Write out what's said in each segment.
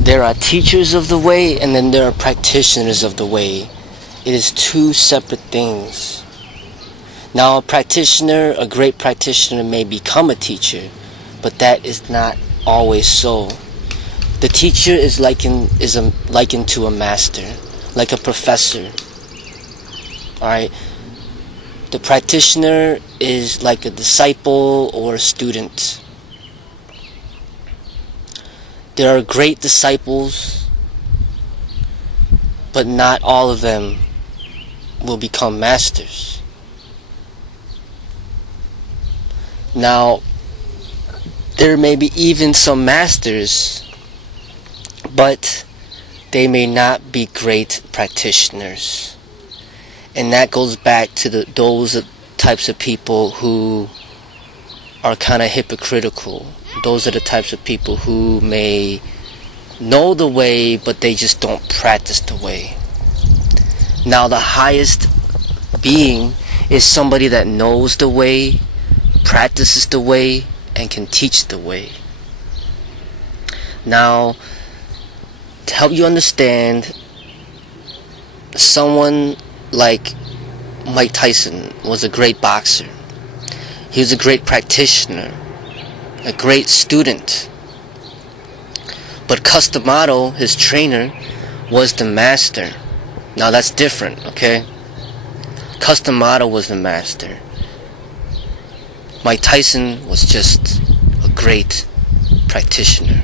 there are teachers of the way, and then there are practitioners of the way. It is two separate things. Now, a great practitioner may become a teacher, but that is not always so. The teacher is likened to a master, like a professor. Alright? The practitioner is like a disciple or a student. There are great disciples, but not all of them will become masters. Now, there may be even some masters, but they may not be great practitioners. And that goes back to those types of people who are kind of hypocritical. Those are the types of people who may know the way, but they just don't practice the way. Now, the highest being is somebody that knows the way, practices the way, and can teach the way. Now, to help you understand, someone like Mike Tyson was a great boxer. He was a great practitioner, a great student. But Customato, his trainer, was the master. Now that's different, okay? Customato was the master. Mike Tyson was just a great practitioner.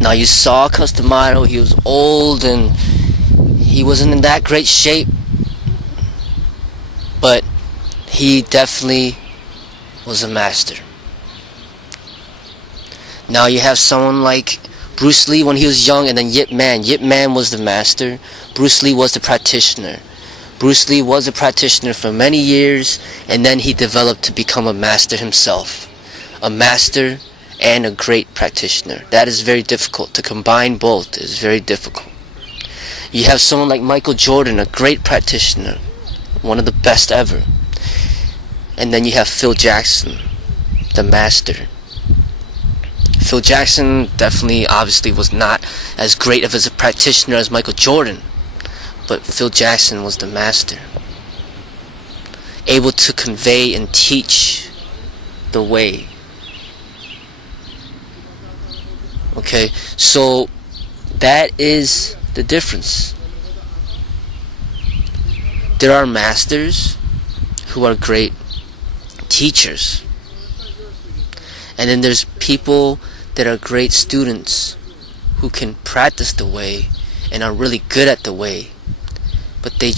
Now you saw Customato, he was old and he wasn't in that great shape, but he definitely was a master. Now you have someone like Bruce Lee when he was young, and then Yip Man. Yip Man was the master. Bruce Lee was the practitioner. Bruce Lee was a practitioner for many years, and then he developed to become a master himself. A master and a great practitioner. That is very difficult. To combine both is very difficult. You have someone like Michael Jordan, a great practitioner, one of the best ever. And then you have Phil Jackson, the master. Phil Jackson definitely, obviously, was not as great of a practitioner as Michael Jordan, but Phil Jackson was the master, able to convey and teach the way. Okay, so that is the difference. There are masters who are great teachers, and then there's people that are great students who can practice the way and are really good at the way, but they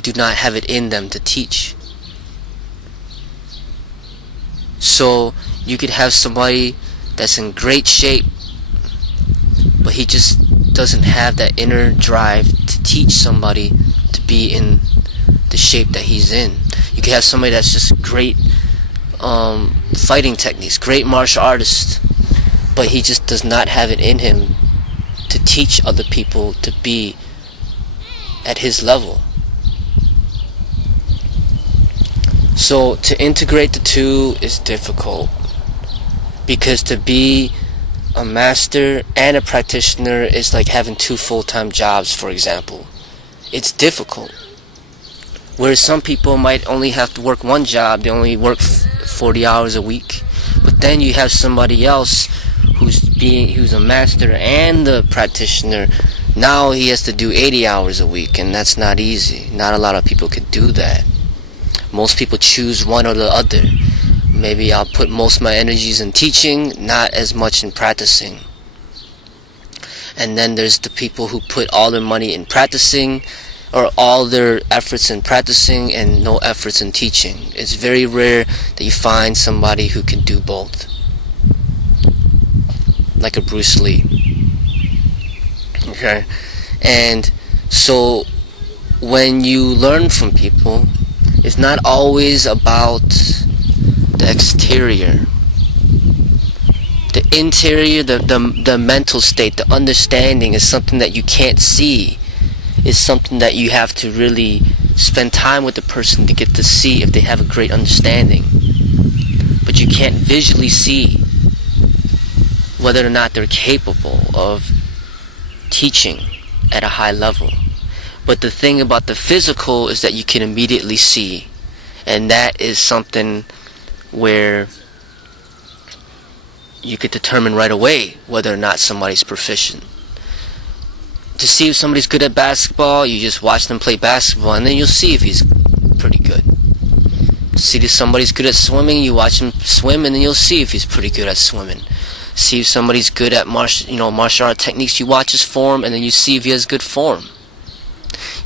do not have it in them to teach. So you could have somebody that's in great shape, but he just doesn't have that inner drive to teach somebody to be in the shape that he's in. You could have somebody that's just great fighting techniques, great martial artist, but he just does not have it in him to teach other people to be at his level. So to integrate the two is difficult, because to be a master and a practitioner is like having two full-time jobs, for example. It's difficult. Whereas some people might only have to work one job, they only work 40 hours a week. But then you have somebody else who's a master and a practitioner. Now he has to do 80 hours a week, and that's not easy. Not a lot of people can do that. Most people choose one or the other. Maybe I'll put most of my energies in teaching, not as much in practicing. And then there's the people who put all their money in practicing, or all their efforts in practicing and no efforts in teaching. It's very rare that you find somebody who can do both, like a Bruce Lee. Okay? And so when you learn from people, it's not always about the exterior. The interior, the mental state, the understanding is something that you can't see. It's something that you have to really spend time with the person to get to see if they have a great understanding. But you can't visually see whether or not they're capable of teaching at a high level. But the thing about the physical is that you can immediately see, and that is something where you could determine right away whether or not somebody's proficient. To see if somebody's good at basketball, you just watch them play basketball, and then you'll see if he's pretty good. See if somebody's good at swimming, you watch him swim, and then you'll see if he's pretty good at swimming. See if somebody's good at martial art techniques, you watch his form, and then you see if he has good form.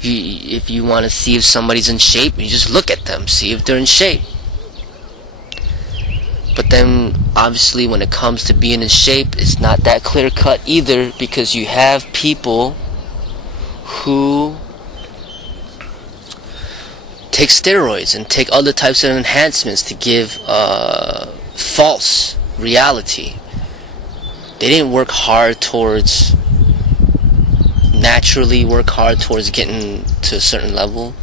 If you want to see if somebody's in shape, you just look at them, see if they're in shape. But then, obviously, when it comes to being in shape, it's not that clear-cut either, because you have people who take steroids and take other types of enhancements to give false reality. They didn't naturally work hard towards getting to a certain level.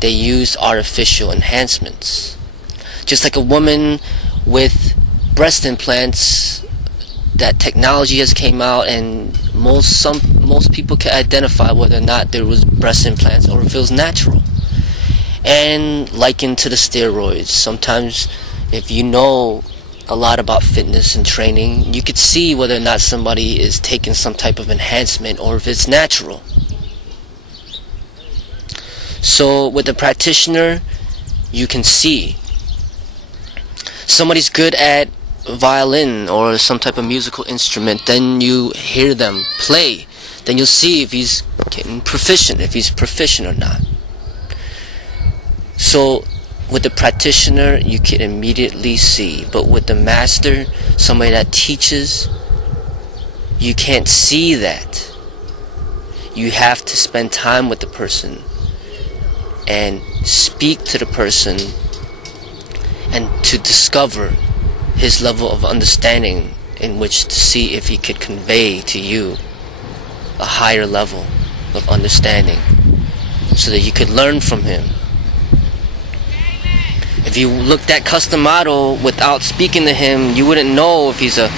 They used artificial enhancements. Just like a woman with breast implants, that technology has came out, and most people can identify whether or not there was breast implants or if it was natural. And likened to the steroids, sometimes if you know a lot about fitness and training, you could see whether or not somebody is taking some type of enhancement or if it's natural. So with a practitioner, you can see. Somebody's good at violin or some type of musical instrument, then you hear them play, then you'll see if he's getting proficient, if he's proficient or not. So with the practitioner, you can immediately see, but with the master, somebody that teaches, you can't see that. You have to spend time with the person and speak to the person and to discover his level of understanding, in which to see if he could convey to you a higher level of understanding so that you could learn from him. If you looked at Custom Model without speaking to him, you wouldn't know if he's a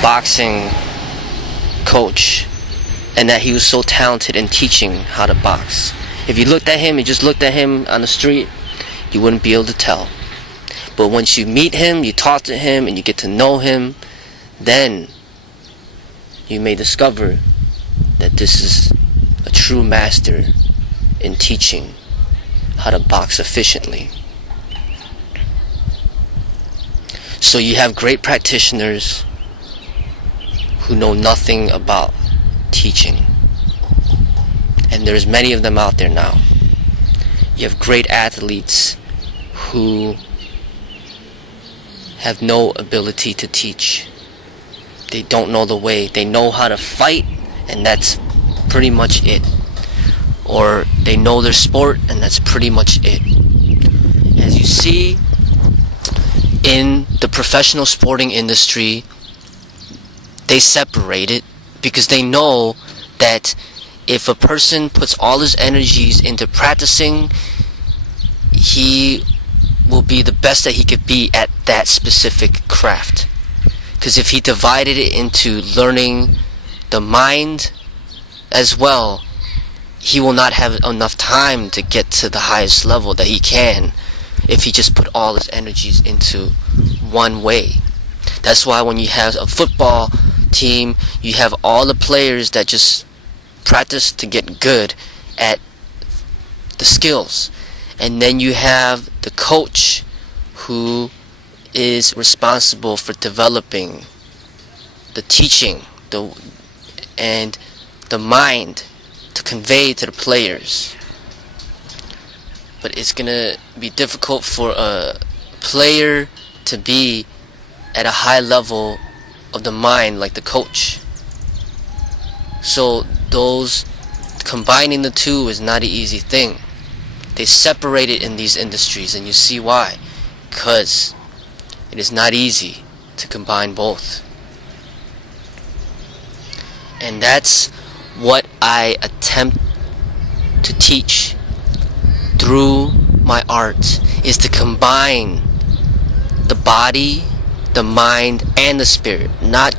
boxing coach and that he was so talented in teaching how to box. If you looked at him and just looked at him on the street, you wouldn't be able to tell. But once you meet him, you talk to him, and you get to know him, then you may discover that this is a true master in teaching how to box efficiently. So you have great practitioners who know nothing about teaching. And there's many of them out there now. You have great athletes who have no ability to teach. They don't know the way. They know how to fight, and that's pretty much it. Or they know their sport, and that's pretty much it. As you see, in the professional sporting industry, they separate it because they know that if a person puts all his energies into practicing, he will be the best that he could be at that specific craft. Because if he divided it into learning the mind as well, he will not have enough time to get to the highest level that he can if he just put all his energies into one way. That's why when you have a football team, you have all the players that just practice to get good at the skills, and then you have the coach who is responsible for developing the teaching and the mind to convey to the players. But it's gonna be difficult for a player to be at a high level of the mind like the coach. So combining the two is not an easy thing. They separate it in these industries, and you see why. Because it is not easy to combine both. And that's what I attempt to teach through my art, is to combine the body, the mind, and the spirit, not